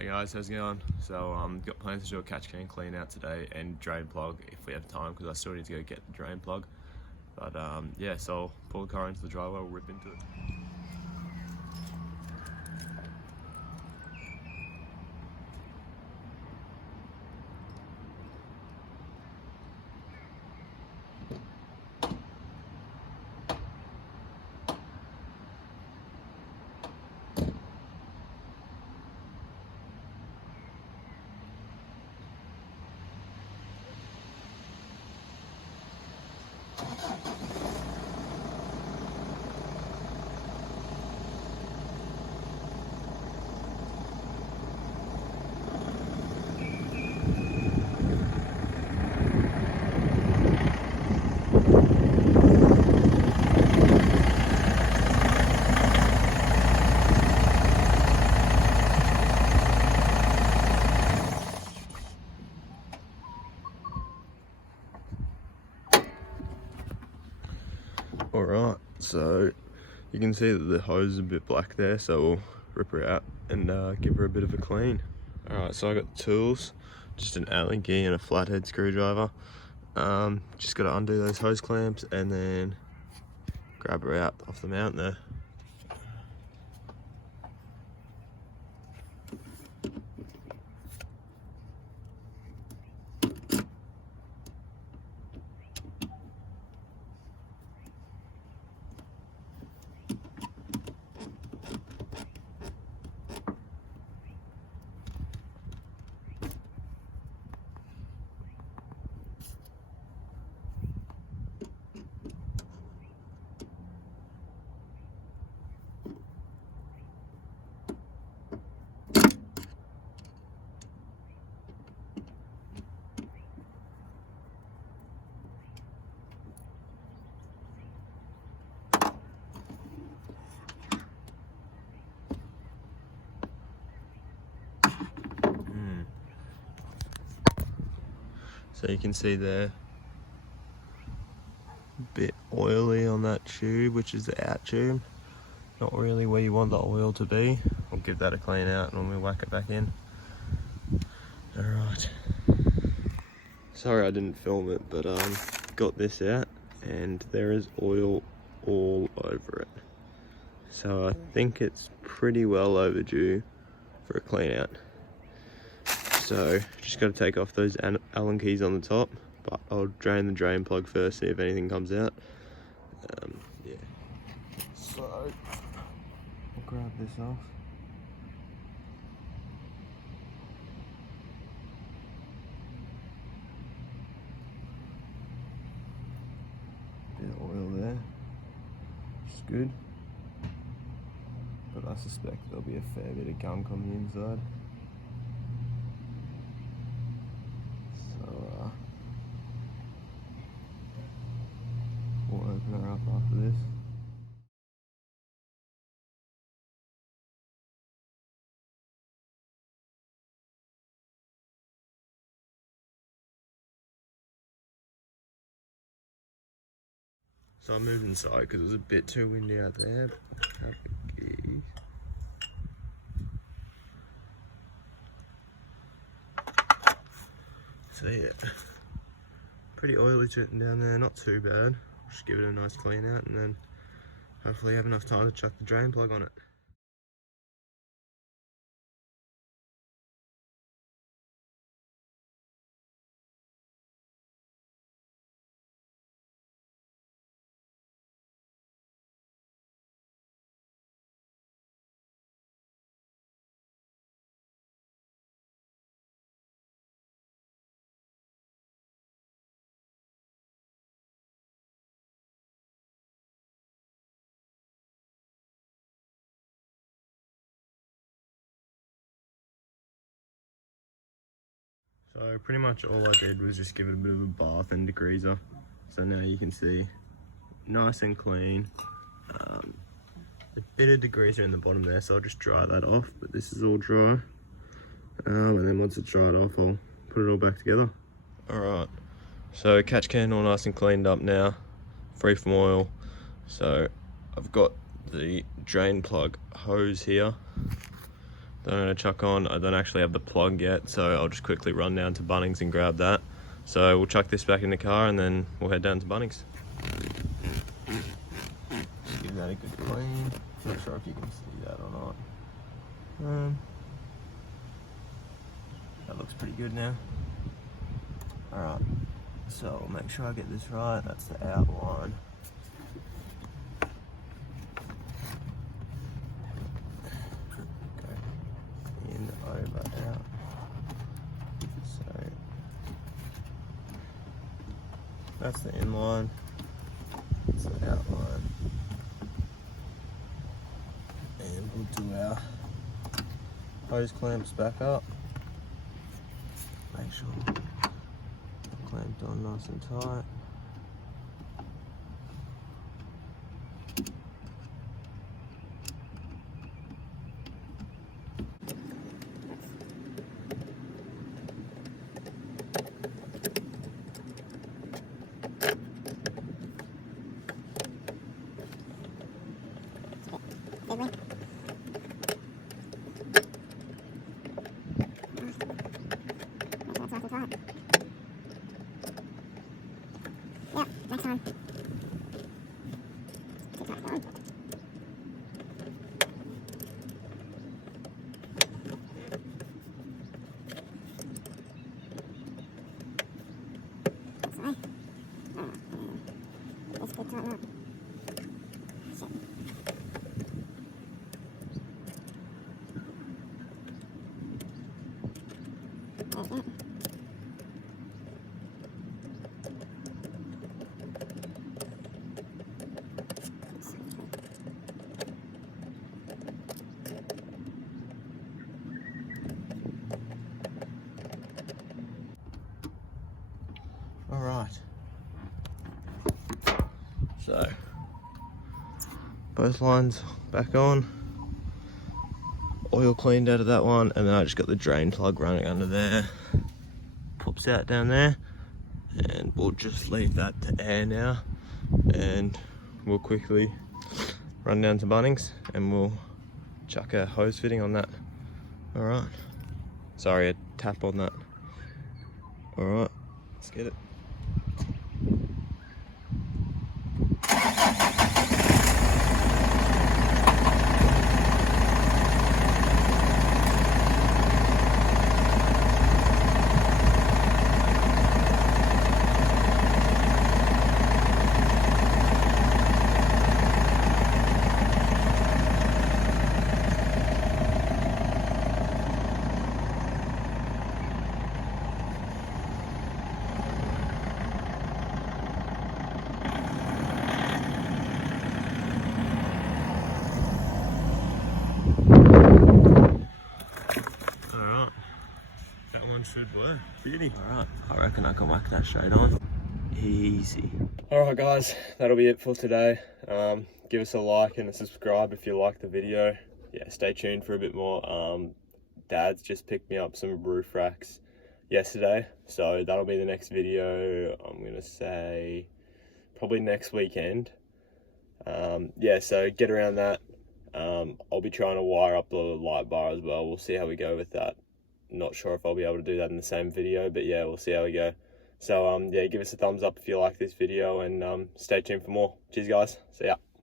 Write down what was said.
Hey guys, how's it going? So got plans to do a catch can clean out today and drain plug if we have time, because I still need to go get the drain plug. But yeah, so I'll pull the car into the driveway, we'll rip into it. Alright, so you can see that the hose is a bit black there, so we'll rip her out and give her a bit of a clean. Alright, so I got the tools, just an Allen key and a flathead screwdriver. Just got to undo those hose clamps and then grab her out off the mount there. So you can see there, a bit oily on that tube, which is the out tube. Not really where you want the oil to be. We'll give that a clean out and we whack it back in. Alright. Sorry I didn't film it, but got this out and there is oil all over it. So I think it's pretty well overdue for a clean out. So just got to take off those Allen keys on the top, but I'll drain the drain plug first, see if anything comes out. Yeah. So I'll grab this off. Bit of oil there, which is good. But I suspect there'll be a fair bit of gunk on the inside. We'll open her up after this. So I moved inside because it was a bit too windy out there. Grab the keys. So yeah, pretty oily down there, not too bad. Just give it a nice clean out and then hopefully have enough time to chuck the drain plug on it. So pretty much all I did was just give it a bit of a bath and degreaser. So now you can see, nice and clean. A bit of degreaser in the bottom there, so I'll just dry that off, but this is all dry. And then once it's dried off, I'll put it all back together. Alright, so catch can all nice and cleaned up now, free from oil. So I've got the drain plug hose here. that I'm gonna chuck on. I don't actually have the plug yet, so I'll just quickly run down to Bunnings and grab that. So we'll chuck this back in the car and then we'll head down to Bunnings. Just give that a good clean. Not sure if you can see that or not. That looks pretty good now. Alright, so make sure I get this right. That's the outline. Go in, over, out. So that's the inline. That's the outline. And we'll do our hose clamps back up. Make sure clamped on nice and tight. Yeah, next one. Tik Tok on. Sorry. Let's get tighten up. Shit. Okay. Alright. So, both lines back on. Oil cleaned out of that one, and then I just got the drain plug running under there. Pops out down there, and we'll just leave that to air now, and we'll quickly run down to Bunnings and we'll chuck a hose fitting on that. Alright. Sorry, a tap on that. Alright, let's get it. Should work. Beauty. Alright, I reckon I can whack that straight on. Easy. Alright guys, that'll be it for today. Give us a like and a subscribe if you like the video. Yeah, stay tuned for a bit more. Dad's just picked me up some roof racks yesterday, so that'll be the next video. I'm gonna say probably next weekend. Yeah, so get around that. I'll be trying to wire up the light bar as well. We'll see how we go with that. Not sure if I'll be able to do that in the same video, but yeah, we'll see how we go. So yeah, give us a thumbs up if you like this video, and stay tuned for more. Cheers guys, see ya.